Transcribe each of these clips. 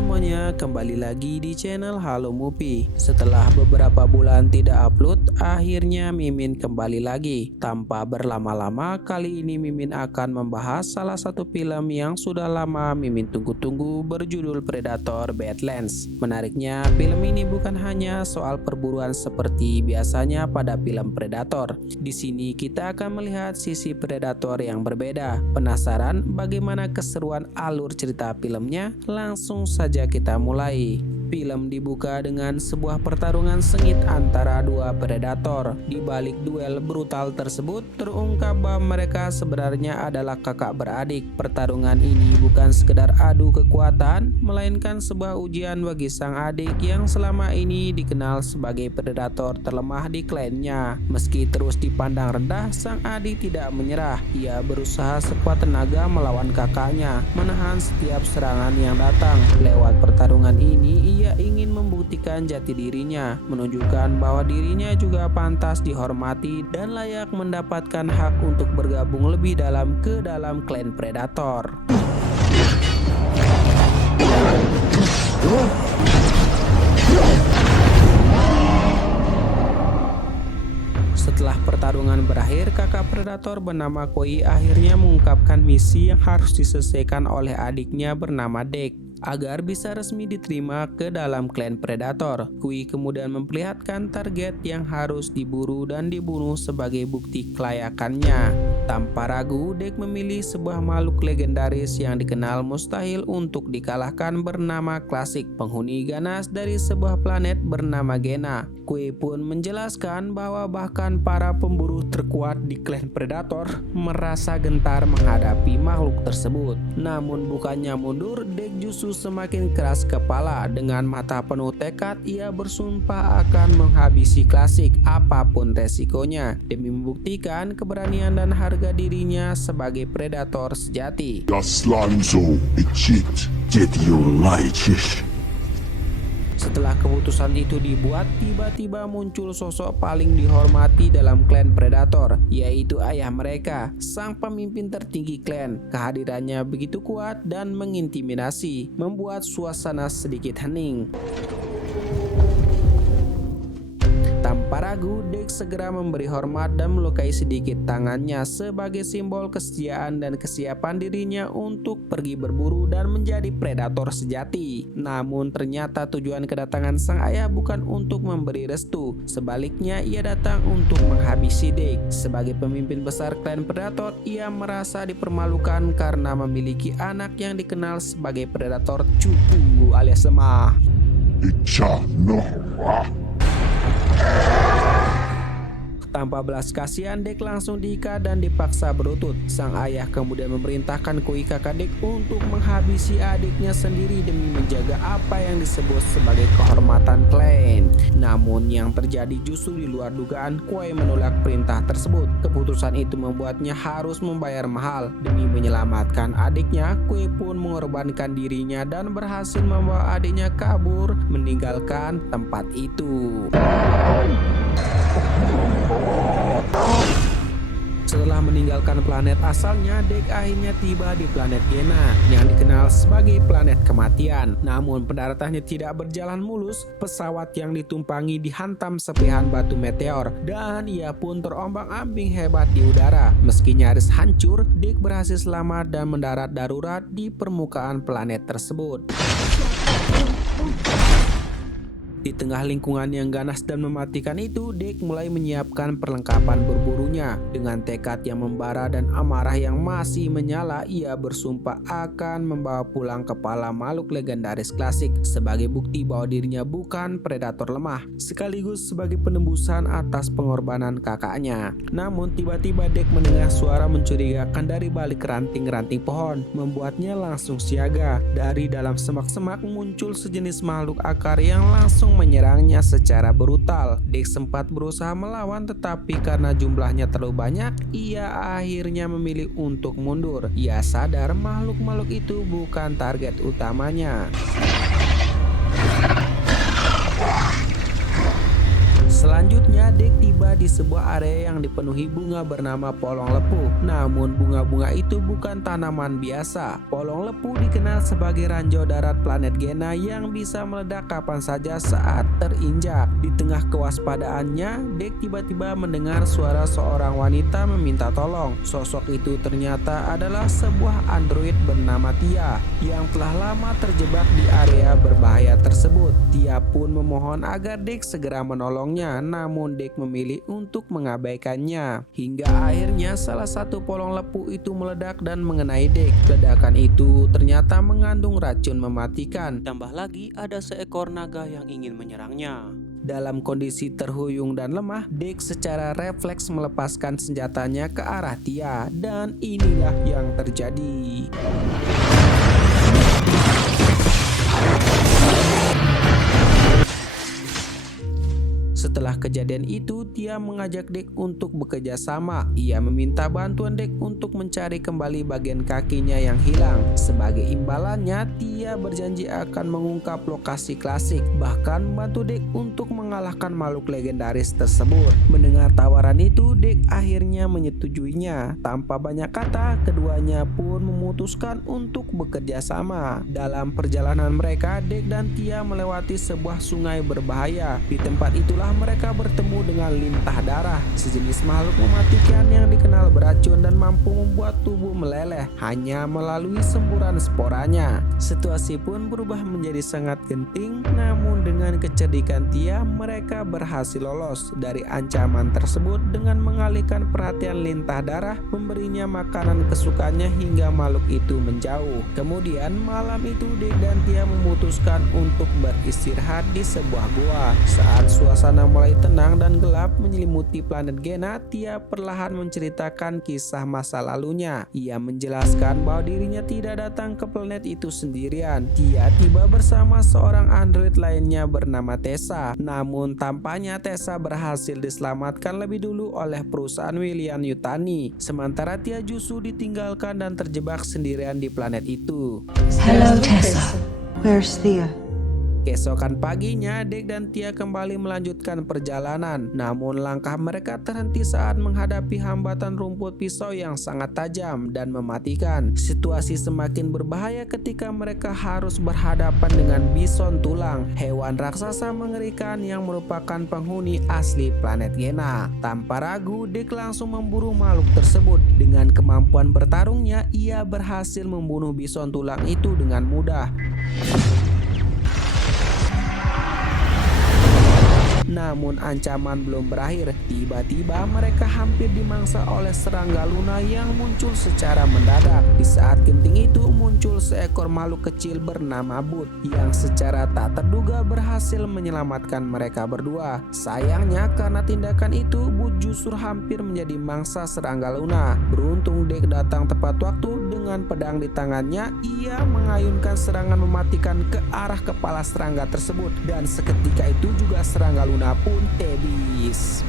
semuanya, kembali lagi di channel Halo Mupi. Setelah beberapa bulan tidak upload, akhirnya Mimin kembali lagi. Tanpa berlama-lama, kali ini Mimin akan membahas salah satu film yang sudah lama Mimin tunggu-tunggu berjudul Predator Badlands. Menariknya, film ini bukan hanya soal perburuan seperti biasanya pada film Predator. Di sini kita akan melihat sisi Predator yang berbeda. Penasaran bagaimana keseruan alur cerita filmnya? Langsung saja kita mulai. Film dibuka dengan sebuah pertarungan sengit antara dua predator. Di balik duel brutal tersebut, terungkap bahwa mereka sebenarnya adalah kakak beradik. Pertarungan ini bukan sekedar adu kekuatan, melainkan sebuah ujian bagi sang adik yang selama ini dikenal sebagai predator terlemah di klannya. Meski terus dipandang rendah, sang adik tidak menyerah. Ia berusaha sekuat tenaga melawan kakaknya, menahan setiap serangan yang datang. Lewat pertarungan ini, ia ingin membuktikan jati dirinya, menunjukkan bahwa dirinya juga pantas dihormati dan layak mendapatkan hak untuk bergabung lebih dalam ke dalam klan Predator. Setelah pertarungan berakhir, kakak predator bernama Koi akhirnya mengungkapkan misi yang harus diselesaikan oleh adiknya bernama Dek agar bisa resmi diterima ke dalam klan Predator. Kui kemudian memperlihatkan target yang harus diburu dan dibunuh sebagai bukti kelayakannya. Tanpa ragu, Dek memilih sebuah makhluk legendaris yang dikenal mustahil untuk dikalahkan bernama Klasik, penghuni ganas dari sebuah planet bernama Gena. Kui pun menjelaskan bahwa bahkan para pemburu terkuat di klan Predator merasa gentar menghadapi makhluk tersebut. Namun bukannya mundur, Dek justru semakin keras kepala. Dengan mata penuh tekad, ia bersumpah akan menghabisi Klasik apapun resikonya demi membuktikan keberanian dan harga dirinya sebagai predator sejati. Setelah keputusan itu dibuat, tiba-tiba muncul sosok paling dihormati dalam klan Predator, yaitu ayah mereka, sang pemimpin tertinggi klan. Kehadirannya begitu kuat dan mengintimidasi, membuat suasana sedikit hening. Tanpa ragu, Dek segera memberi hormat dan melukai sedikit tangannya sebagai simbol kesetiaan dan kesiapan dirinya untuk pergi berburu dan menjadi predator sejati. Namun ternyata tujuan kedatangan sang ayah bukan untuk memberi restu. Sebaliknya, ia datang untuk menghabisi Dek. Sebagai pemimpin besar klan Predator, ia merasa dipermalukan karena memiliki anak yang dikenal sebagai predator cupu alias lemah. Tanpa belas kasihan, Dek langsung diikat dan dipaksa berlutut. Sang ayah kemudian memerintahkan Koi kakak Dek untuk menghabisi adiknya sendiri demi menjaga apa yang disebut sebagai kehormatan klan. Namun yang terjadi justru di luar dugaan. Koi menolak perintah tersebut. Keputusan itu membuatnya harus membayar mahal. Demi menyelamatkan adiknya, Koi pun mengorbankan dirinya dan berhasil membawa adiknya kabur meninggalkan tempat itu. Setelah meninggalkan planet asalnya, Dek akhirnya tiba di planet Gena yang dikenal sebagai planet kematian. Namun pendaratannya tidak berjalan mulus. Pesawat yang ditumpangi dihantam serpihan batu meteor dan ia pun terombang-ambing hebat di udara. Meski nyaris hancur, Dek berhasil selamat dan mendarat darurat di permukaan planet tersebut. Di tengah lingkungan yang ganas dan mematikan itu, Dek mulai menyiapkan perlengkapan berburunya. Dengan tekad yang membara dan amarah yang masih menyala, ia bersumpah akan membawa pulang kepala makhluk legendaris Klasik sebagai bukti bahwa dirinya bukan predator lemah, sekaligus sebagai penembusan atas pengorbanan kakaknya. Namun tiba-tiba Dek mendengar suara mencurigakan dari balik ranting-ranting pohon, membuatnya langsung siaga. Dari dalam semak-semak muncul sejenis makhluk akar yang langsung menyerangnya secara brutal. Dek sempat berusaha melawan, tetapi karena jumlahnya terlalu banyak, ia akhirnya memilih untuk mundur. Ia sadar makhluk-makhluk itu bukan target utamanya. Selanjutnya Dek tiba di sebuah area yang dipenuhi bunga bernama polong lepuh. Namun bunga-bunga itu bukan tanaman biasa. Polong lepuh dikenal sebagai ranjau darat planet Gena yang bisa meledak kapan saja saat terinjak. Di tengah kewaspadaannya, Dek tiba-tiba mendengar suara seorang wanita meminta tolong. Sosok itu ternyata adalah sebuah android bernama Tia yang telah lama terjebak di area berbahaya tersebut. Tia pun memohon agar Dek segera menolongnya, namun Dek memilih untuk mengabaikannya. Hingga akhirnya salah satu polong lepuh itu meledak dan mengenai Dek. Ledakan itu ternyata mengandung racun mematikan. Tambah lagi ada seekor naga yang ingin menyerangnya. Dalam kondisi terhuyung dan lemah, Dek secara refleks melepaskan senjatanya ke arah Tia, dan inilah yang terjadi. Setelah kejadian itu, Tia mengajak Dek untuk bekerja sama. Ia meminta bantuan Dek untuk mencari kembali bagian kakinya yang hilang. Sebagai imbalannya, Tia berjanji akan mengungkap lokasi klasik, bahkan membantu Dek untuk mengalahkan makhluk legendaris tersebut. Mendengar tawaran itu, Dek akhirnya menyetujuinya. Tanpa banyak kata, keduanya pun memutuskan untuk bekerja sama. Dalam perjalanan mereka, Dek dan Tia melewati sebuah sungai berbahaya. Di tempat itulah mereka bertemu dengan lintah darah, sejenis makhluk mematikan yang dikenal beracun dan mampu membuat tubuh meleleh hanya melalui semburan sporanya. Situasi pun berubah menjadi sangat genting, namun dengan kecerdikan Tia, mereka berhasil lolos dari ancaman tersebut dengan mengalihkan perhatian lintah darah, memberinya makanan kesukaannya hingga makhluk itu menjauh. Kemudian malam itu Dek dan Tia memutuskan untuk beristirahat di sebuah gua. Saat suasana mulai tenang dan gelap menyelimuti planet Gena, Tia perlahan menceritakan kisah masa lalunya. Ia menjelaskan bahwa dirinya tidak datang ke planet itu sendirian. Tia tiba bersama seorang android lainnya bernama Tessa. Namun tampaknya Tessa berhasil diselamatkan lebih dulu oleh perusahaan William Yutani. Sementara Tia justru ditinggalkan dan terjebak sendirian di planet itu. Hello Tessa, where's Thea? Keesokan paginya, Dek dan Tia kembali melanjutkan perjalanan. Namun langkah mereka terhenti saat menghadapi hambatan rumput pisau yang sangat tajam dan mematikan. Situasi semakin berbahaya ketika mereka harus berhadapan dengan bison tulang, hewan raksasa mengerikan yang merupakan penghuni asli planet Gena. Tanpa ragu, Dek langsung memburu makhluk tersebut. Dengan kemampuan bertarungnya, ia berhasil membunuh bison tulang itu dengan mudah. Namun ancaman belum berakhir. Tiba-tiba mereka hampir dimangsa oleh serangga Luna yang muncul secara mendadak. Di saat genting itu muncul seekor makhluk kecil bernama Bud yang secara tak terduga berhasil menyelamatkan mereka berdua. Sayangnya karena tindakan itu, Bud justru hampir menjadi mangsa serangga Luna. Beruntung Dek datang tepat waktu. Dengan pedang di tangannya, ia mengayunkan serangan mematikan ke arah kepala serangga tersebut, dan seketika itu juga serangga Luna pun tebis.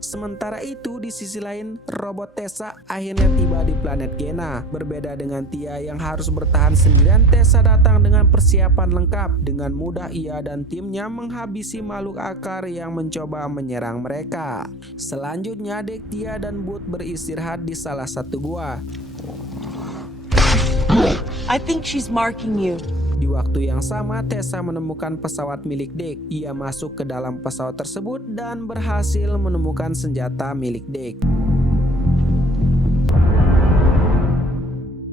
Sementara itu di sisi lain, robot Tessa akhirnya tiba di planet Gena. Berbeda dengan Tia yang harus bertahan sendirian, Tessa datang dengan persiapan lengkap. Dengan mudah ia dan timnya menghabisi makhluk akar yang mencoba menyerang mereka. Selanjutnya Dek, Tia dan Bud beristirahat di salah satu gua. I think she's marking you. Di waktu yang sama, Tessa menemukan pesawat milik Dek. Ia masuk ke dalam pesawat tersebut dan berhasil menemukan senjata milik Dek.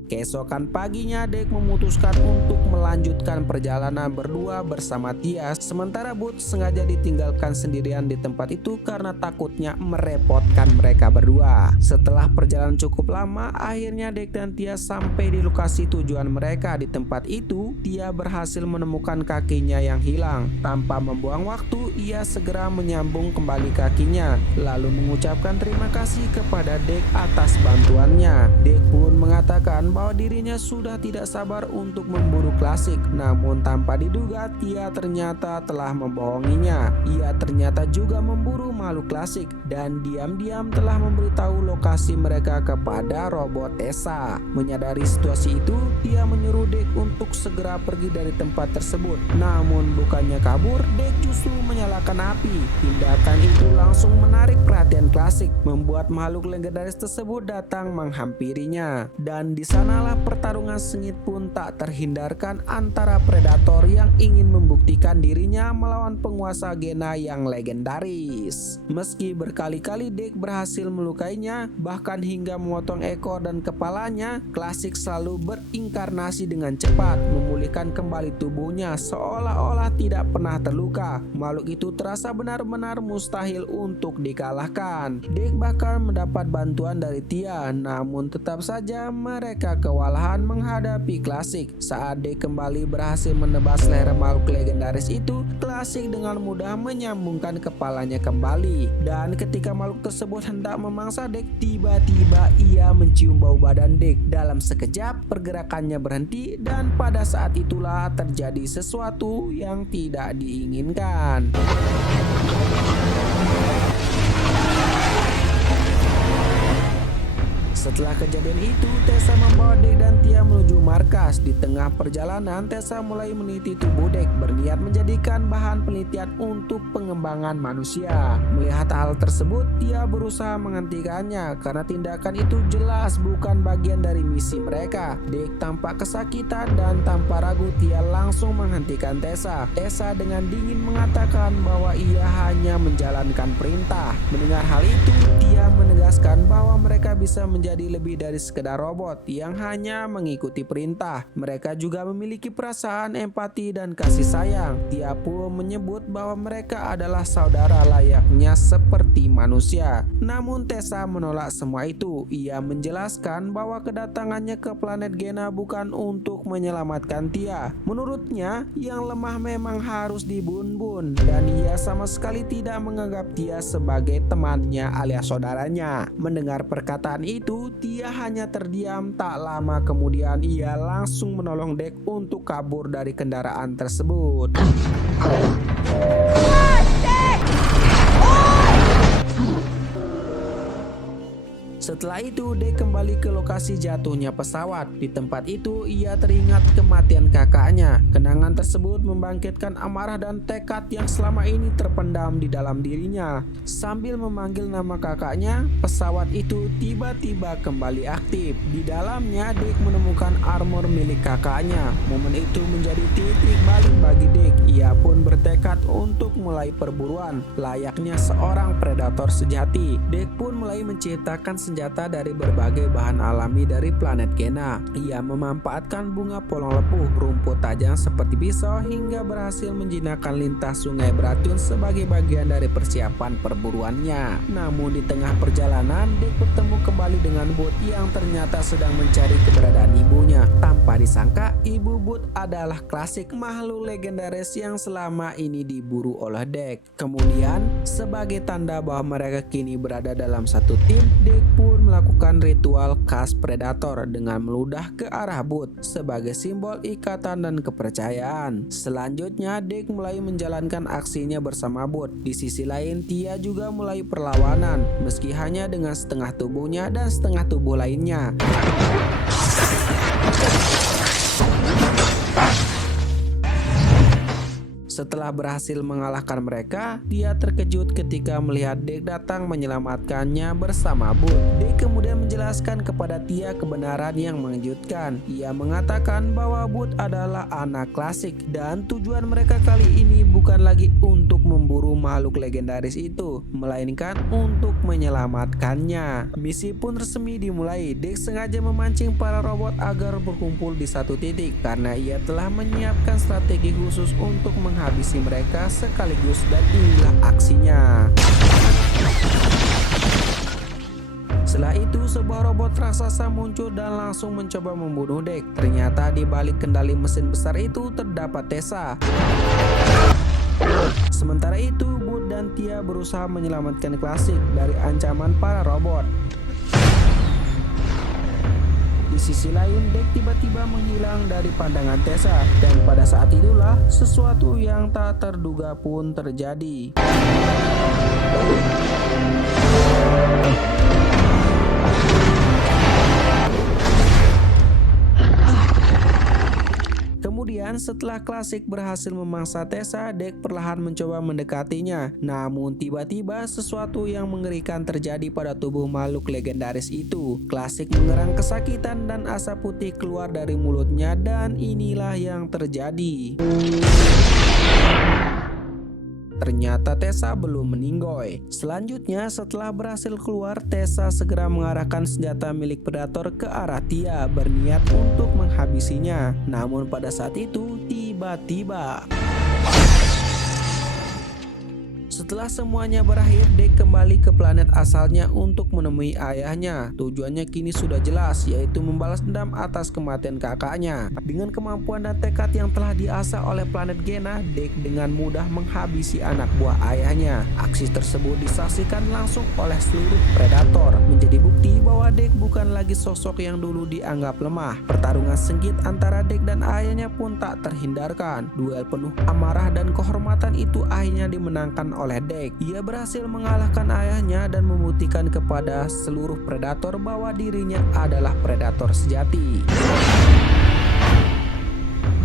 Keesokan paginya, Dek memutuskan untuk melanjutkan perjalanan berdua bersama Tia. Sementara Bud sengaja ditinggalkan sendirian di tempat itu karena takutnya merepotkan mereka berdua. Setelah perjalanan cukup lama, akhirnya Dek dan Tia sampai di lokasi tujuan mereka. Di tempat itu, Tia berhasil menemukan kakinya yang hilang. Tanpa membuang waktu, ia segera menyambung kembali kakinya, lalu mengucapkan terima kasih kepada Dek atas bantuannya. Dek pun mengatakan bahwa dirinya sudah tidak sabar untuk memburu Klasik, namun tanpa diduga Tia ternyata telah membohonginya. Ia ternyata juga memburu makhluk Klasik dan diam-diam telah memberitahu lokasi mereka kepada robot Tessa. Menyadari situasi itu, Tia menyuruh Dek untuk segera pergi dari tempat tersebut. Namun bukannya kabur, Dek justru menyalakan api. Tindakan itu langsung menarik perhatian Klasik, membuat makhluk legendaris tersebut datang menghampirinya. Dan di sanalah pertarungan sengit pun tak terhindarkan antara predator yang ingin membuktikan dirinya melawan penguasa Gena yang legendaris. Meski berkali-kali Dek berhasil melukainya, bahkan hingga memotong ekor dan kepalanya, Klasik selalu berinkarnasi dengan cepat, memulihkan kembali tubuhnya seolah-olah tidak pernah terluka. Makhluk itu terasa benar-benar mustahil untuk dikalahkan. Dek bahkan mendapat bantuan dari Tia, namun tetap saja mereka kewalahan menghadapi Klasik. Saat Dek kembali berhasil menebas leher makhluk legendaris itu, Klasik dengan mudah menyambungkan kepalanya kembali. Dan ketika makhluk tersebut hendak memangsa Dek, tiba-tiba ia mencium bau badan Dek. Dalam sekejap pergerakannya berhenti dan pada saat itulah terjadi sesuatu yang tidak diinginkan. Setelah kejadian itu, Tessa membawa Dek dan Tia menuju markas. Di tengah perjalanan, Tessa mulai meneliti tubuh Dek, berniat menjadikan bahan penelitian untuk pengembangan manusia. Melihat hal tersebut, Tia berusaha menghentikannya karena tindakan itu jelas bukan bagian dari misi mereka. Dek tampak kesakitan dan tanpa ragu Tia langsung menghentikan Tessa. Tessa dengan dingin mengatakan bahwa ia hanya menjalankan perintah. Mendengar hal itu, Tia menegaskan bahwa mereka bisa menjadi lebih dari sekedar robot yang hanya mengikuti perintah. Mereka juga memiliki perasaan empati dan kasih sayang. Tia pun menyebut bahwa mereka adalah saudara layaknya seperti manusia. Namun Tessa menolak semua itu. Ia menjelaskan bahwa kedatangannya ke planet Gena bukan untuk menyelamatkan Tia. Menurutnya, yang lemah memang harus dibun-bun dan ia sama sekali tidak menganggap Tia sebagai temannya alias saudaranya. Mendengar perkataan itu, Tia hanya terdiam. Tak lama kemudian ia langsung menolong Dek untuk kabur dari kendaraan tersebut. Setelah itu, Dek kembali ke lokasi jatuhnya pesawat. Di tempat itu, ia teringat kematian kakaknya. Kenangan tersebut membangkitkan amarah dan tekad yang selama ini terpendam di dalam dirinya. Sambil memanggil nama kakaknya, pesawat itu tiba-tiba kembali aktif. Di dalamnya, Dek menemukan armor milik kakaknya. Momen itu menjadi titik balik bagi Dek. Ia pun bertekad untuk mulai perburuan, layaknya seorang predator sejati. Dek pun mulai menciptakan senjata dari berbagai bahan alami dari planet Gena. Ia memanfaatkan bunga polong lepuh, rumput tajam seperti pisau hingga berhasil menjinakkan lintas sungai beracun sebagai bagian dari persiapan perburuannya. Namun di tengah perjalanan, Dek bertemu kembali dengan Bud yang ternyata sedang mencari keberadaan ibunya. Tanpa disangka, ibu Bud adalah Klasik, makhluk legendaris yang selama ini diburu oleh Dek. Kemudian, sebagai tanda bahwa mereka kini berada dalam satu tim, Dek pun melakukan ritual khas predator dengan meludah ke arah Bud sebagai simbol ikatan dan kepercayaan. Selanjutnya, Dek mulai menjalankan aksinya bersama Bud. Di sisi lain, Tia juga mulai perlawanan, meski hanya dengan setengah tubuhnya dan setengah tubuh lainnya. Setelah berhasil mengalahkan mereka, dia terkejut ketika melihat Dek datang menyelamatkannya bersama Bud. Dek kemudian menjelaskan kepada Tia kebenaran yang mengejutkan. Ia mengatakan bahwa Bud adalah anak Klasik dan tujuan mereka kali ini bukan lagi untuk memburu makhluk legendaris itu, melainkan untuk menyelamatkannya. Misi pun resmi dimulai. Dek sengaja memancing para robot agar berkumpul di satu titik karena ia telah menyiapkan strategi khusus untuk menghabisi mereka sekaligus, dan inilah aksinya. Setelah itu, sebuah robot raksasa muncul dan langsung mencoba membunuh Dek. Ternyata di balik kendali mesin besar itu terdapat Tessa. Sementara itu, dan Tia berusaha menyelamatkan Klasik dari ancaman para robot. Di sisi lain, Dek tiba-tiba menghilang dari pandangan Tessa, dan pada saat itulah sesuatu yang tak terduga pun terjadi. Kemudian setelah Klasik berhasil memangsa Tessa, Dek perlahan mencoba mendekatinya. Namun tiba-tiba sesuatu yang mengerikan terjadi pada tubuh makhluk legendaris itu. Klasik mengerang kesakitan dan asap putih keluar dari mulutnya, dan inilah yang terjadi. Ternyata Tessa belum meninggoy. Selanjutnya, setelah berhasil keluar, Tessa segera mengarahkan senjata milik predator ke arah Tia, berniat untuk menghabisinya. Namun pada saat itu, tiba-tiba setelah semuanya berakhir, Dek kembali ke planet asalnya untuk menemui ayahnya. Tujuannya kini sudah jelas, yaitu membalas dendam atas kematian kakaknya. Dengan kemampuan dan tekad yang telah diasah oleh planet Gena, Dek dengan mudah menghabisi anak buah ayahnya. Aksi tersebut disaksikan langsung oleh seluruh predator, menjadi bukti bahwa Dek bukan lagi sosok yang dulu dianggap lemah. Pertarungan sengit antara Dek dan ayahnya pun tak terhindarkan. Duel penuh amarah dan kehormatan itu akhirnya dimenangkan oleh Dek. Ia berhasil mengalahkan ayahnya dan membuktikan kepada seluruh predator bahwa dirinya adalah predator sejati.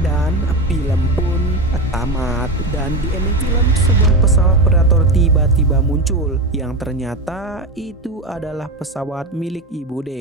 Dan film pun tamat, dan di ending film sebuah pesawat predator tiba-tiba muncul yang ternyata itu adalah pesawat milik ibu Dek.